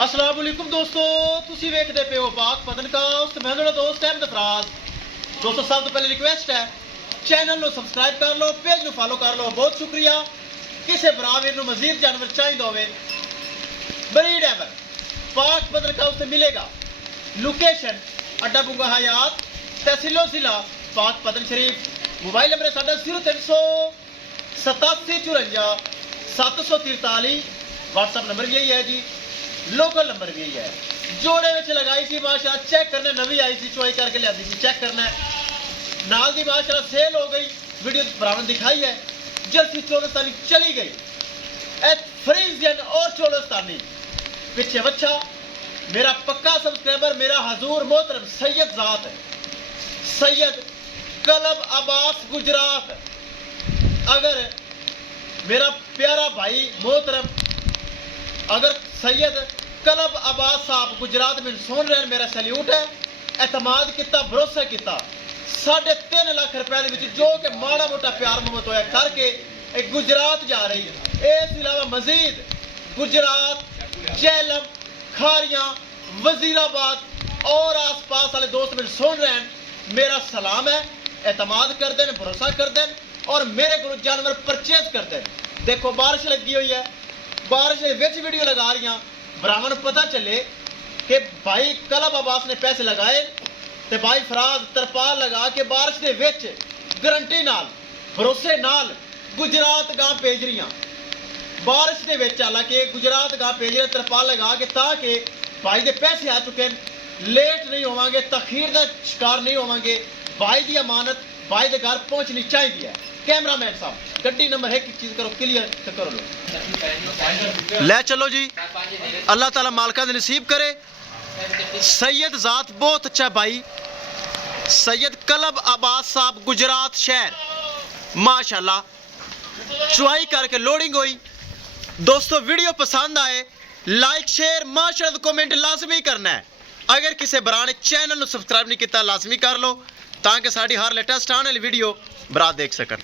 अस्सलाम वालेकुम दोस्तों, तुसी वेखदे पे हो पाक पतनकास्ट। मैं थोड़ा दोस्त अहमद फराज। दोस्तों सब तो पहले रिक्वेस्ट है, चैनल नो सब्सक्राइब कर लो, पेज नो फॉलो कर लो। बहुत शुक्रिया। किसी भरा वीर नो मजीद जानवर चाहिए होवे, ब्रीड एवर पाक पतनकास्ट से मिलेगा। लोकेशन अड्डा बुंगा हयात, तहसीलो जिला पाक पतन शरीफ। मोबाइल नंबर है साढ़ा 0387 54 743। व्हाट्सअप नंबर भी यही है जी, लोकल नंबर भी यही है। जोड़े में लगाई सी माशाल्लाह, चेक करने नवी आई सी, चुआई करके लिया सी, चेक करना है। नाल दी माशाल्लाह सेल हो गई, वीडियो बरामद दिखाई है। जर्सी 14 चली गई, फ्रीजियन और 14 पीछे बच्चा। मेरा पक्का सब्सक्राइबर, मेरा हजूर मोहतरम सैयद ज़ात है, सैयद कलब अब्बास गुजरात। अगर मेरा प्यारा भाई मोहतरम, अगर सैयद कलब अब्बास साहब गुजरात में सुन रहे हैं, मेरा सैल्यूट है। एतमाद किता, भरोसा किता, 3.5 लाख रुपए जो कि माड़ा मोटा प्यार मोहब्बत होया करके एक गुजरात जा रही है। इसके अलावा मजीद गुजरात, झेलम, खारियां, वजीराबाद और आस पास वाले दोस्त मेरे सुन रहे हैं, मेरा सलाम है। एतमाद कर दें, भरोसा कर दें और मेरे को जानवर परचेज कर दें। देखो बारिश लगी हुई है, बारिश विच वीडियो लगा रही हैं, ब्राह्मण पता चले कि भाई कलब अब्बास ने पैसे लगाए तो भाई फराज तरपाल लगा के बारिश के विच गारंटी नाल, भरोसे नाल गुजरात गांव भेज रही। बारिश के विच हालांकि गुजरात गांव भेज रहे तरपाल लगा के, ताकि भाई के पैसे आ चुके हैं, लेट नहीं होवांगे, तखीर का शिकार नहीं होवांगे। भाई की अमानत भाई के घर पहुंचनी चाहिए है। कैमरामैन साहब गड्डी नंबर है, एक चीज करो क्लियर तो करो लो, ले चलो जी। अल्लाह ताला मालका दे नसीब करे। सैयद ज़ात बहुत अच्छा भाई, सैयद कलब अब्बास साहब गुजरात शहर माशाल्लाह। चुआई करके लोडिंग हुई। दोस्तों वीडियो पसंद आए लाइक शेयर माशाल्लाह कमेंट लाजमी करना है। अगर किसी भरा ने चैनल को सब्सक्राइब नहीं किया लाजमी कर लो, ताकि साड़ी हर लेटेस्ट आने वाली वीडियो भरा देख सकन।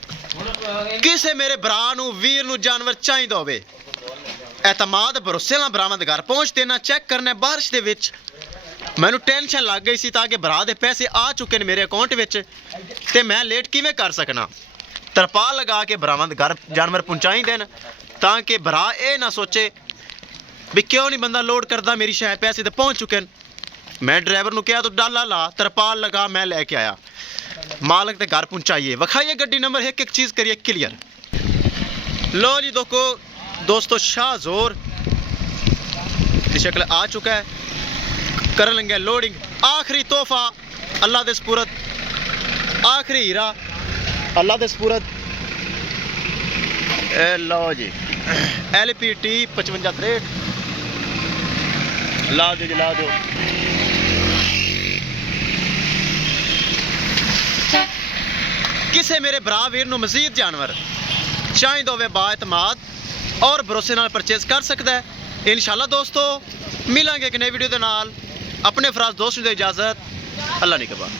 किसी मेरे भरा नू वीर नू जानवर चाहिए होवे, एतमाद भरोसे नाल बरामद घर पहुंच देना। चेक करना बारिश दे विच मैनू टेंशन लग गई सी, ताकि भरा दे पैसे आ चुके हैं मेरे अकाउंट विच ते मैं लेट किवें कर सकना। तरपाल लगा के बरामद घर जानवर पहुंचाई देन, ताकि भरा ये ना सोचे भी क्यों नहीं बंदा लोड करता, मेरी शायद पैसे तो पहुंच चुके हैं। मैं ड्राइवर को कहा तो डाला ला, तरपाल लगा, मैं लेके आया, मालक के घर पहुंचाइए, वखाइए गड्डी नंबर, एक एक चीज़ करिए क्लियर। लो जी दोस्तों शाहजोर की शक्ल आ चुका है, कर लेंगे लोडिंग। आखिरी तोहफा अल्लाह दे सपुरद, आखिरी हीरा अल्लाह दे सपुरद। लो जी LPT 5563 ला दो जी, ला दो। किसी मेरे भरा वीर नू मजीद जानवर चाहिए होवे, बाएतमाद और भरोसे नाल परचेज कर सकता है। इंशाल्लाह दोस्तों मिलांगे एक नई वीडियो के नाल। अपने फराज दोस्त नूं दे इजाजत, अल्लाह निगहबान।